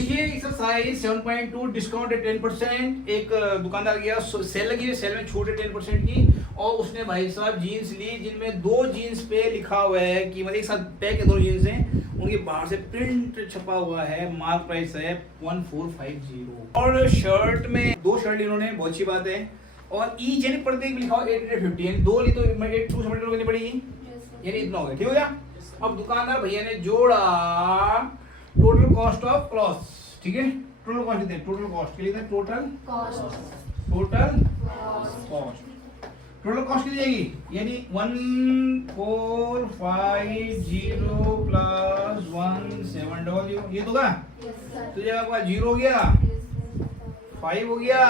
देखिए exercise 7.2 discount है 10%। एक दुकानदार गया, सेल लगी है, सेल में छूट है 10% की, और उसने भाई साहब जीन्स ली जिनमें दो जीन्स पे लिखा हुआ है कि मतलब एक साथ पैक है, दो जीन्स हैं, उनके बाहर से प्रिंट छपा हुआ है, मार्क प्राइस है 1450। और शर्ट में दो शर्ट इन्होंने, बहुत अच्छी बात है, और ईच यानी प्रत्येक लिखा हुआ 850, यानी दो ली तो 270 करनी पड़ेगी, यानी इतना हो गया, ठीक हो गया। अब दुकानदार भैया ने जोड़ा टोटल कॉस्ट ऑफ क्लॉथ्स, ठीक है, टोटल कॉस्ट लिखते हैं, टोटल कॉस्ट के लिए total cost, total cost, total cost कितनी जाएगी, यानी 1450 प्लस 1700, ये तो का तो जगह आपका 0 हो गया, 5 हो गया,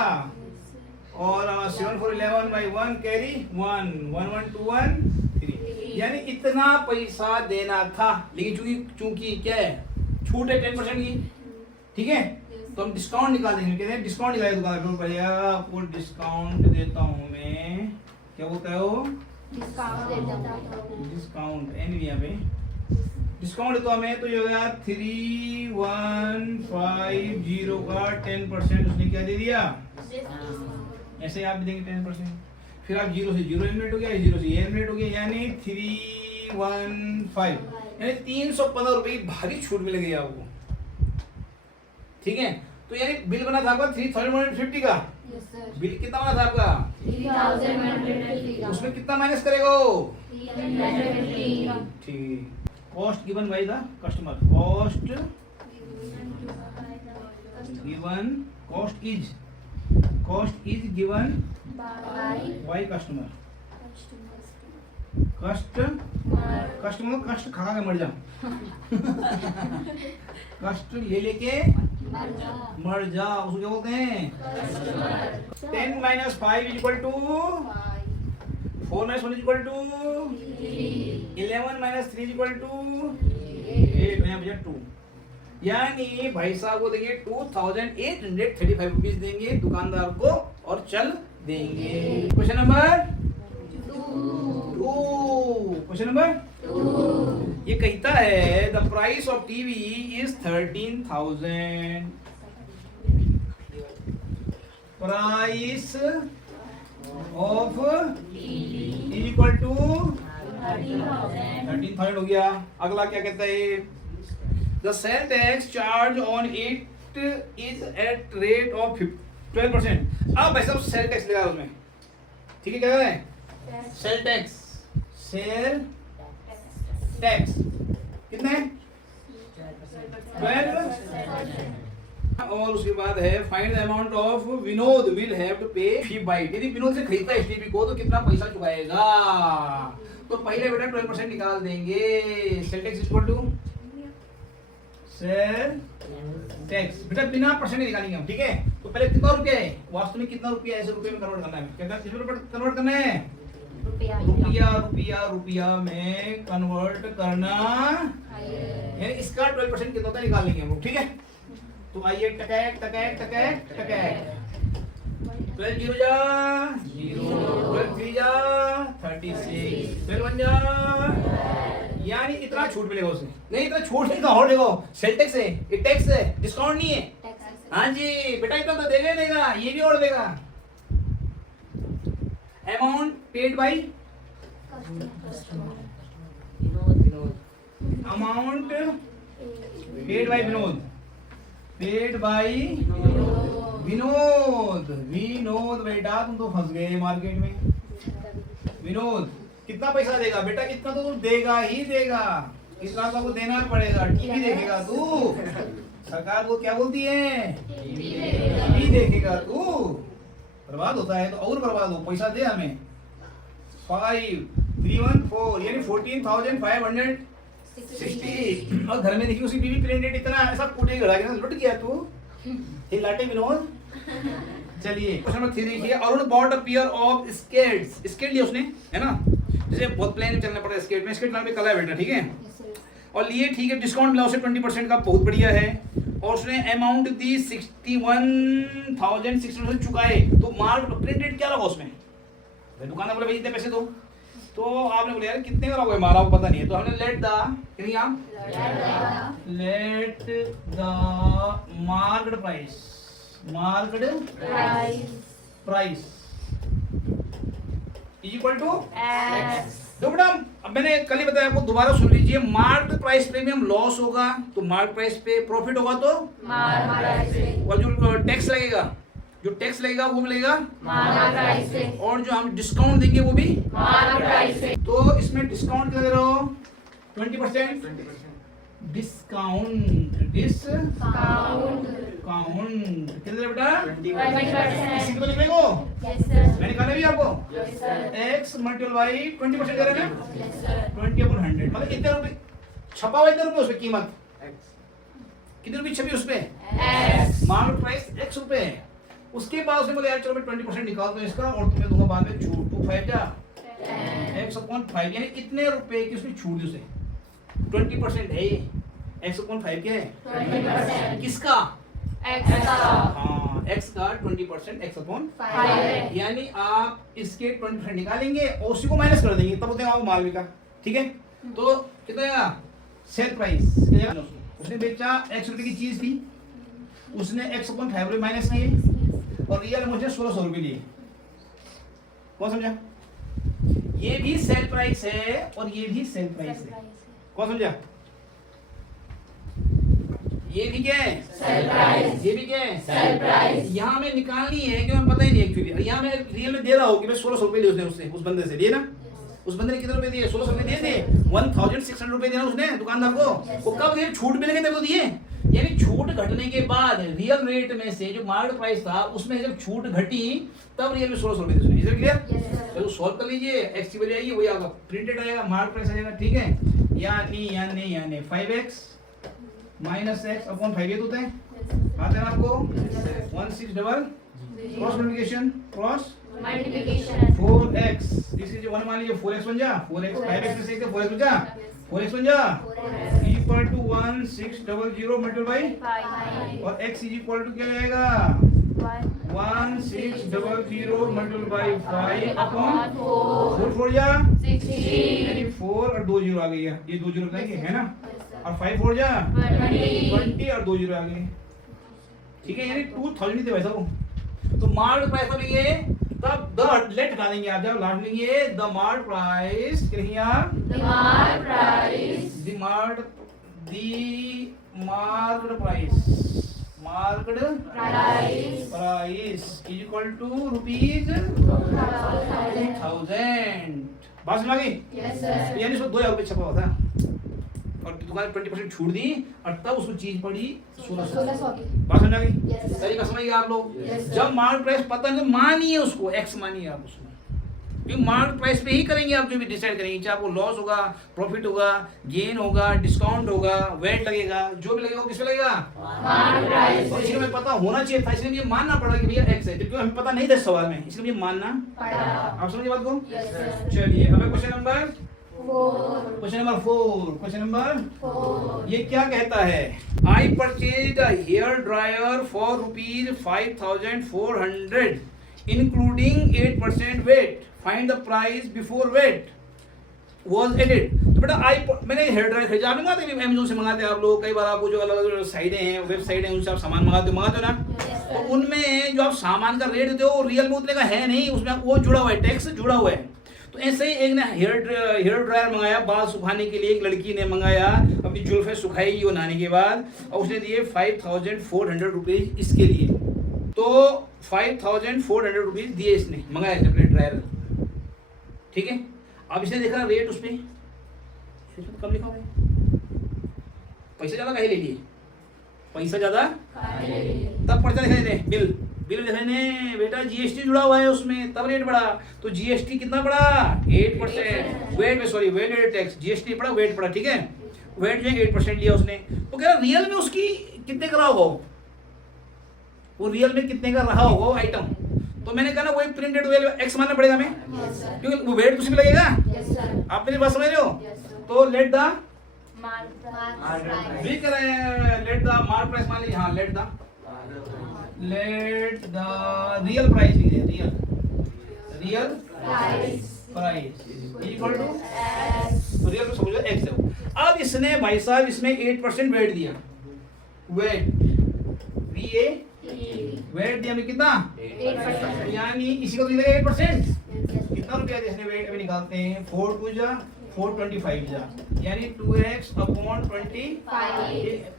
और 7 4 11 by 1 कैरी 1 1 1 2 1 3, यानी इतना पैसा देना था, लेकिन चूंकि क्या है, छूट है 10% की, ठीक है, तो हम डिस्काउंट निकाल देंगे, कहते हैं डिस्काउंट निकाले दुकानदार भैया आपको डिस्काउंट देता हूं मैं, क्या बोलता है वो, डिस्काउंट एन यहाँ पे डिस्काउंट देता हूं मैं, तो ये होगा 3150 का 10% उसने क्या दे दिया, ऐसे आप भी देंगे 10%, फिर आप 0 से 0 एलिमिनेट हो गया, 0 से ये एलिमिनेट हो गया, यानी 315, यानी 315 रुपए की भारी छूट मिल गई आपको, ठीक है। तो यानी बिल बना था आपका 3150 का, बिल कितना बना था आपका 3150, उसमें कितना माइनस करेगा, ठीक, cost given by the customer, cost given, cost is given by customer, customer कष्ट खा के मर जाओ कष्ट ले लेके मर जा, उसको क्या बोलते हैं, 10 minus 5 is equal to 4 minus 1 is equal to 11 minus 3 is equal to 8, यहाँ बचा 2, यानी भाई साहब को देंगे 2835 रुपीज देंगे दुकानदार को और चल देंगे। क्वेश्चन नंबर 2, क्वेश्चन नंबर 2, ये कहता है the price of TV is 13,000, price of TV is equal to 13,000 हो गया। अगला क्या कहता है, the sale tax charge on it is at rate of 12%। अब भाई साहब सेल टैक्स लगा उसमें, ठीक है, क्या है सेल टैक्स, सेल टैक्स कितने 12%, और उसके बाद है find the amount of Vinod will have to pay fee bite, यदि विनोद से खरीदता है एसटीपी को तो कितना पैसा चुकाएगा, तो पहले बेटा 12% निकाल देंगे, sale tax equal to sale tax, बेटा बिना परसेंट निकालेंगे हम, ठीक है। तो पहले कितना रुपया है, वास्तव में कितना रुपया है, ऐसे रुपये में कन्वर्ट करना है, क्या कन्वर्ट करना है, रुपया में कन्वर्ट करना है, इसका 12% कितना होता है निकाल लेंगे हम, ठीक है। तो आइए टकैक 12 0 जा 0, 12 3 जा 36, 12 1 जा, यानी इतना छूट मिलेगा उसे, नहीं इतना छूट नहीं, और देखो सेल टैक्स है, ये टैक्स है, डिस्काउंट नहीं है, हाँ जी बेटा इतना तो देगा ही देगा, ये भी और देगा। Amount paid by amount paid by Vinod, paid by Vinod बेटा तुम तो फंस गए मार्केट में। विनोद कितना पैसा देगा बेटा, इतना तो तू देगा ही देगा, इतना तो आपको देना पड़ेगा, टीवी देखेगा तू, सरकार को क्या बोलती है, टीवी देखेगा तू, बर्बाद होता है तो और बर्बाद हो, पैसा दे हमें। 5314 यानी 14,560, और घर में देखिए उसकी टीवी प्रिंटेड इतना ऐसा कूटे गड़ा के लुट गया तू, ये लाटे विनोद। चलिए क्वेश्चन नंबर 3 देखिए, Arun bought a pair of skates, skate लिया उसने, है ना, जैसे बहुत प्लेन चलना पड़ता है स्केट में, स्केट नाम पे कला है बेटा, ठीक है, और लिए ठीक है, डिस्काउंट मिला उसे 20% का, बहुत बढ़िया है, और उसने अमाउंट दी 61,600 चुकाए, तो मार्क प्रिंटेड क्या लगा उसमें, दुकानदार बोले भाई इतने पैसे दो, तो आपने बोला यार कितने का लगा मारा को पता नहीं है, तो हमने let the market price, market price is equal to X. देखो बेटा, अब मैंने कल ही बताया आपको, दोबारा सुन लीजिए। मार्केट प्राइस प्रीमियम लॉस होगा तो मार्केट प्राइस पे प्रॉफिट होगा तो मार्केट प्राइस से. और जो टैक्स लगेगा, जो टैक्स लगेगा वो भी लगेगा मार्केट प्राइस से. और जो हम डिस्काउंट देंगे वो भी। मार्केट प्राइस से. तो इसमें डिस्काउंट क्या दे रहे हो? 20% डिस्काउंट, Count. डिस्काउंट कितने दे रहे बेटा? 20%. इसी को लिखेंगे वो, Yes sir. मैंने कहा ना भी आपको Yes sir. x multiple by 20% दे रहे हैं ना, Yes sir. 20/100 मतलब इतने रुपए छपा हुआ, इतने रुपए उस पे कीमत कितने रुपए छपी उस पे? X. मार्केट प्राइस x रुपए है। उसके बाद उसने बोले यार चलो मैं 20% निकाल दूं इसका और तुम्हें दूंगा बाद में छूट, 2/5 क्या x/5 यानी कितने रुपए की उसने छूट दी उसे? 20% है ये, x/5 क्या है? 20%. किसका? X का. हाँ, x का 20% x/5 5. यानी आप इसके 20% निकालेंगे और उसी को माइनस कर देंगे, तब होते हैं आपको माल का। ठीक है, तो कितना आएगा? सेल प्राइस उसने बेचा x रुपए की चीज थी, उसने x/5 रुपए माइनस किए और रियल मुझे 1600 रुपए लिए। कौन समझा? ये भी सेल प्राइस है और ये भी सेल प्राइस है। कौन समझा? ये भी क्या है? Sell price. ये भी क्या है? Sell price. यहाँ हमें निकालनी है कि हमें पता ही नहीं एक्चुअली। यहाँ मैं रियल में दे रहा हूँ कि मैं 1600 रुपए लिए उसने उस बंदे से लिए ना। उस बंदे ने कितने रुपए दिए? 1600 रुपए दिए थे। 1600 रुपए दिया उसने दुकानदार को। वो कब दिए? छूट मिलेंगे तब तो दिए। यानी छूट घटने के बाद रियल रेट में से जो मार्केट प्राइस था उसमें जब छूट घटी तब रियल में 1600 रुपए दी उसने। क्लियर? चलो सॉल्व कर लीजिए। एक्स की वैल्यू आएगी वही आएगा, प्रिंटेड आएगा, मार्केट प्राइस आ जाएगा। ठीक है, यानी 5x माइनस x/5 ये होता है, आते हैं आपको 16 double cross multiplication cross Multiplication. 4x, this is 1 मान लीजिए 4x बन जा, 4x 5x में से एक 4x बन जा, 4x बन जा इक्वल टू 1600 मल्टीप्लाई बाई 5. और x इज इक्वल टू क्या जाएगा 1600 मल्टीप्लाई बाई 5 अपॉन 4 4 जा 16. यानी 4 और 2 जीरो आ गई है, ये 2 जीरो लगाएंगे है ना, और 5 4 जा 20. 20 और 2 जीरो आ गए। ठीक है, यानी 2000 ही थे वैसा वो। तो मार्केट प्राइस तब लेंगे तब द लेट हटा देंगे आप, जब लास्ट लेंगे द मार्केट प्राइस लिखेंगे आप, The market price. The market price, market Price. Price is equal to rupees 2000. 2000। बात समझ आ गई? Yes sir. यानी उसको 2000 रुपये छपा हुआ था और दुकान 20% छूट दी और तब उसको चीज पड़ी 1600 की। बात समझ आ गई? Yes, sir. तरीका समझिए आप लोग। Yes, sir. जब मार्केट प्राइस पता नहीं मानिए उसको एक्स मानिए आप उसमें, क्योंकि मार्केट प्राइस पे ही करेंगे आप जो भी डिसाइड करेंगे, चाहे आपको लॉस होगा, प्रॉफिट होगा, गेन होगा, डिस्काउंट होगा, वेट लगेगा, जो भी लगेगा किस पे लगेगा? Market price. और इसलिए हमें पता होना चाहिए था, इसलिए मुझे मानना पड़ा कि भैया एक्स है, क्योंकि हमें पता नहीं था इस सवाल में, इसलिए मुझे मानना। पड़ा. आप समझिए बात को? Yes sir. चलिए अब क्वेश्चन नंबर 4. क्वेश्चन नंबर 4 ये क्या कहता है? I purchase a hair dryer for rupees 5400 including 8% VAT, find the price before VAT was added. तो बेटा मैंने हेयर ड्रायर खरीदा, आप मंगाते हैं अमेज़न से, मंगाते हैं आप लोग, कई बार आपको जो अलग अलग साइटें हैं, वेबसाइट हैं, उनसे आप सामान मंगाते हो ना। Yes तो sir. उनमें जो आप सामान का रेट देते हो रियल में उतने का है नहीं, उसमें वो जुड़ा हुआ है, टैक्स जुड़ा हुआ है। तो ऐसे ही एक ने हेयर ड्रायर मंगाया बाल सुखाने के लिए, एक लड़की ने मंगाया, अपनी जुल्फें सुखाई वो नहाने के बाद, और उसने दिए 5400 रुपीज इसके लिए। तो 5400 रुपीज दिए इसने, मंगाया इसने अपने ड्रायर। ठीक है, अब इसने देखा रेट उस पर कम लिखा हुआ है, पैसा ज्यादा कहीं ले लिए, पैसा ज्यादा तब पर्चा दिखाई दे, बिल दिखाई दे बेटा, जीएसटी जुड़ा हुआ है उसमें, तब रेट बढ़ा। तो जीएसटी कितना बढ़ा? 8%। वेट एडेड टैक्स, जीएसटी पड़ा, वेट पड़ा। ठीक है, वेट जो 8% लिया उसने। तो कह रहा रियल में उसकी कितने का रहा होगा, वो रियल में कितने का रहा होगा वो आइटम। तो मैंने कहा ना वही प्रिंटेड वैल्यू एक्स मानना पड़ेगा हमें, Yes sir. क्योंकि वो वेट उसी में लगेगा। Yes sir. आप मेरी बात समझ रहे हो? Yes sir. तो लेट द Market price. भी करें, लेट द मार्केट प्राइस मान लीजिए, हाँ लेट द रियल प्राइस लिखिए, real Price. Price equal to S. Real को समझो एक्स है। अब इसने भाई साहब इसमें 8% वेट दिया, वेट वेट दिया हमने कितना 8%. यानी इसी को तो लिखेगा 8%. कितना रुपया दिया इसने वेट अभी निकालते हैं 4 2 जा 425 जा यानी 2x अपॉन 25.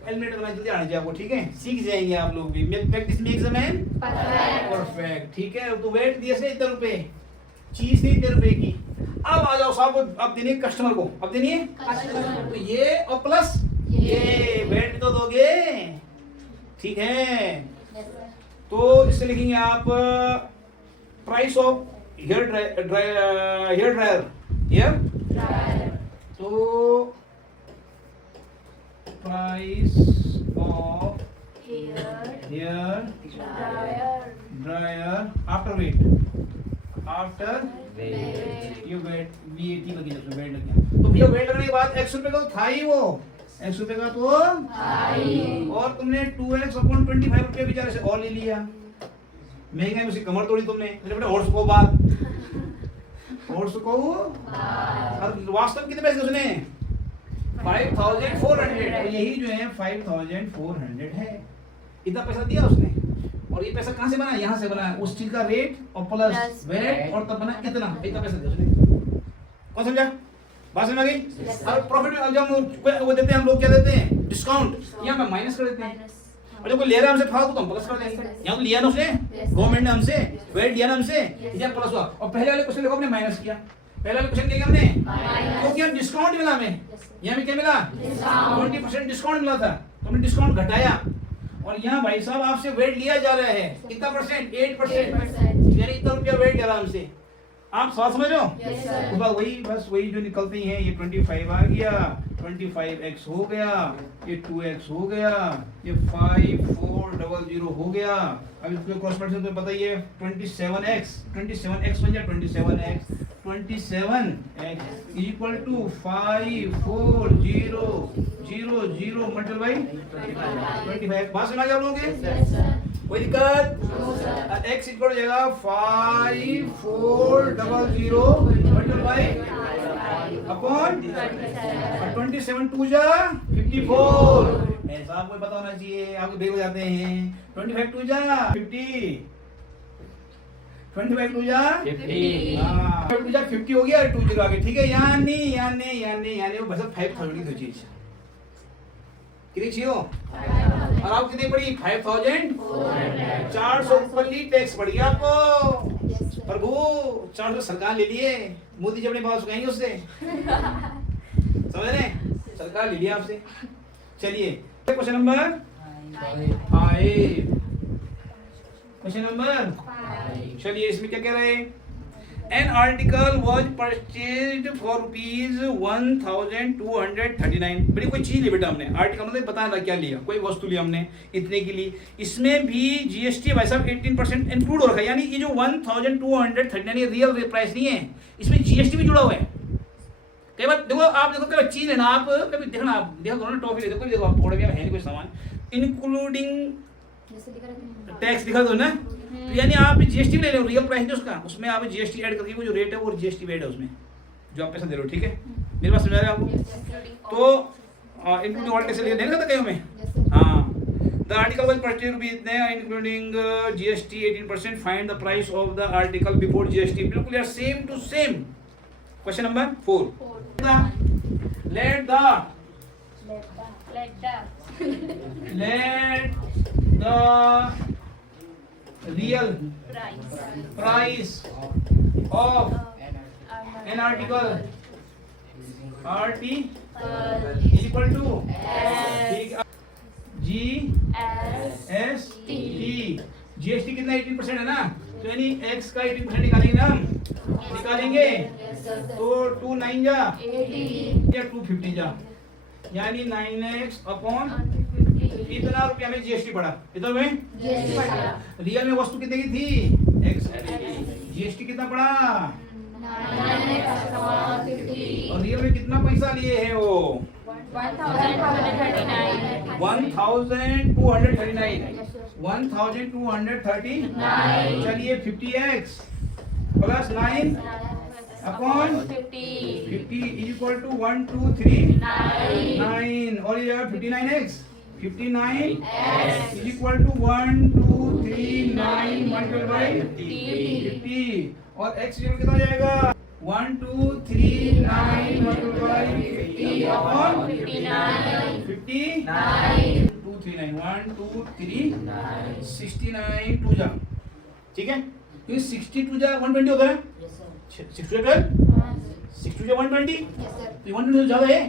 एलिमिनेट करना जल्दी आना चाहिए आपको, ठीक है, सीख जाएंगे आप लोग भी. Practice makes a man perfect. ठीक है, तो वेट दिया से इतने रुपए, चीज थी इतने रुपए की. अब आ जाओ साहब, अब देनी कस्टमर को, अब देनी है तो ये और प्लस ये वेट तो दोगे, ठीक है. तो इससे लिखेंगे आप प्राइस ऑफ हेयर ड्रायर तो price of hair dryer after ये वेट VAT लगी जब वेट लग गया. तो भैया वेट लगने के बाद x रुपए का तो था ही वो, x रुपए का तो और तुमने 2x अपॉन 25 रुपये बेचारे से और ले लिया. महंगा में उसकी कमर तोड़ी तुमने. और सुको बात और सुको और वास्तव कितने पैसे उसने 5400. यही जो है 5400 है. इतना पैसा दिया उसने और ये पैसा कहाँ से बना, यहाँ से बना. उस चीज का रेट और प्लस वेट और तब बना इतना पैसा दिया उसने. कौन समझा? बात समझ आ गई? और प्रॉफिट में जब वो देते हैं हम लोग क्या देते हैं डिस्काउंट, यहाँ पे माइनस कर देते हैं. और जब कोई ले रहा है हमसे फालतू तो हम प्लस कर देंगे. यहाँ तो लिया ना उसने, गवर्नमेंट ने हमसे वेट दिया ना हमसे, यहाँ प्लस हुआ. और पहले वाले क्वेश्चन देखो हमने माइनस किया, पहले वाले क्वेश्चन क्या हमने क्योंकि हम डिस्काउंट मिला हमें, यहाँ में क्या मिला 20% डिस्काउंट मिला था तो हमने डिस्काउंट घटाया. और यहाँ भाई साहब आपसे वेट लिया जा रहा है कितना परसेंट 8%, यानी इतना रुपया वेट ले रहा है हमसे. आप सवाल समझ रहे हो? बस वही जो निकलती हैं. ये 25 आ गया, 25x हो गया, ये 2x हो गया, ये 5400 हो गया. अब इसको क्रॉस मल्टीप्लाई तो पता ही है 27x बन जाए 27x इक्वल टू 5400 मल्टीप्लाई 25. बात सुना क्या आप लोगों के? कोई दिक्कत? x इक्वल हो जाएगा 5400 मल्टीप्लाई अपॉन 27 2 जा 54. ऐसा आपको पता होना चाहिए, आपको देख हो जाते हैं. 25 2 जा 50, 25 2 जा 50 हो गया 2 0 आगे, ठीक है. यानी वो बस 5000 की चीज कितनी चाहिए हो और आप कितनी पड़ी 5400 ऊपर ली टैक्स पड़ गया आपको. प्रभु 400 सरकार ले लिए, मोदी जी अपने पास कहेंगे उससे समझ रहे, सरकार ले लिया आपसे. चलिए क्वेश्चन नंबर 5. Question number 5. चलिए इसमें क्या कह रहे हैं? An article was purchased for ₹1239. बड़ी कोई चीज ली बेटा हमने, आर्टिकल मतलब बताना क्या लिया, कोई वस्तु लिया हमने इतने की ली. इसमें भी जीएसटी भाई साहब 18% इंक्लूड हो रखा है. यानी ये जो 1239 ये रियल प्राइस नहीं है, इसमें जीएसटी भी जुड़ा हुआ है. कई बार देखो आप देखो कभी चीज लेना, आप कभी देखना, आप देखो ना टॉफी ले देखो आप थोड़ा भी है कोई सामान इंक्लूडिंग टैक्स दिखा दो ना, तो यानी आप जीएसटी ले रहे हो रियल प्राइस उसका, उसमें आप जीएसटी ऐड करके वो जो रेट है वो जीएसटी ऐड है उसमें जो आप पैसा दे रहे हो. ठीक है, मेरे पास समझा रहे हैं आपको? तो इंक्लूडिंग ऑल टैक्स लेके देना था कहीं में. हाँ, the article was purchased with including GST 18%. Find the price of the article before GST. बिल्कुल यार same to same. Question number 4. Let the real price of an article is equal to GST. GST कितना 18% है ना, तो यानी x का 18% निकालेंगे ना हम, निकालेंगे तो 2 9 जा 18 या 250 जा, यानी 9x अपॉन इतना रुपया में जीएसटी पड़ा. इतना में रियल में वस्तु कितने की थी x, जीएसटी कितना पड़ा 9x और रियल में कितना पैसा लिए हैं वो 1239. चलिए 50x plus 9 upon 50 equal to 1 2 3 9 और ये 59x 59 is equal to 1 2 3 112 by 50 50 और x इक्वल कितना आ जाएगा 1 2 3 9 multiplied by 50 upon 59 50 2 3 9 1 2 3 69 2 जा ठीक है क्योंकि 62 जा 120 होता है 62 जा 62 जा 120 तो 120 तो ज्यादा है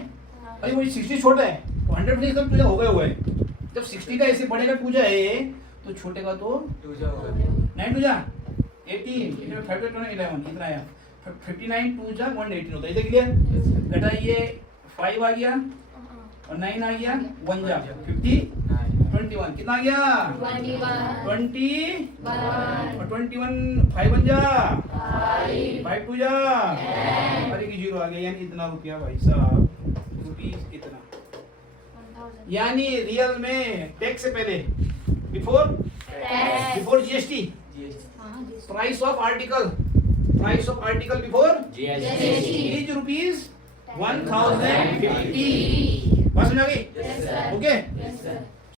अरे वो 60 छोटा है तो 100% एकदम 2 जा हो गया हुआ है जब 60 का ऐसे बढ़ेगा 2 जा है तो छोटे का तो 2 जा होगा 9 2 जा 18 इधर 5 2 11 इतना आया 59 2 जा 118 होता है इधर क्लियर घटाइए 5 आ गया और 9 आ गया 1 जा 50 21 कितना आ गया 20 और 21 5 1 जा 5 2 जा अरे की जीरो आ गया यानी इतना रुपया भाई साहब रुपीस इतना यानी रियल में टैक्स से पहले before GST price of article before is rupees 1050 बस समझ आ गई ओके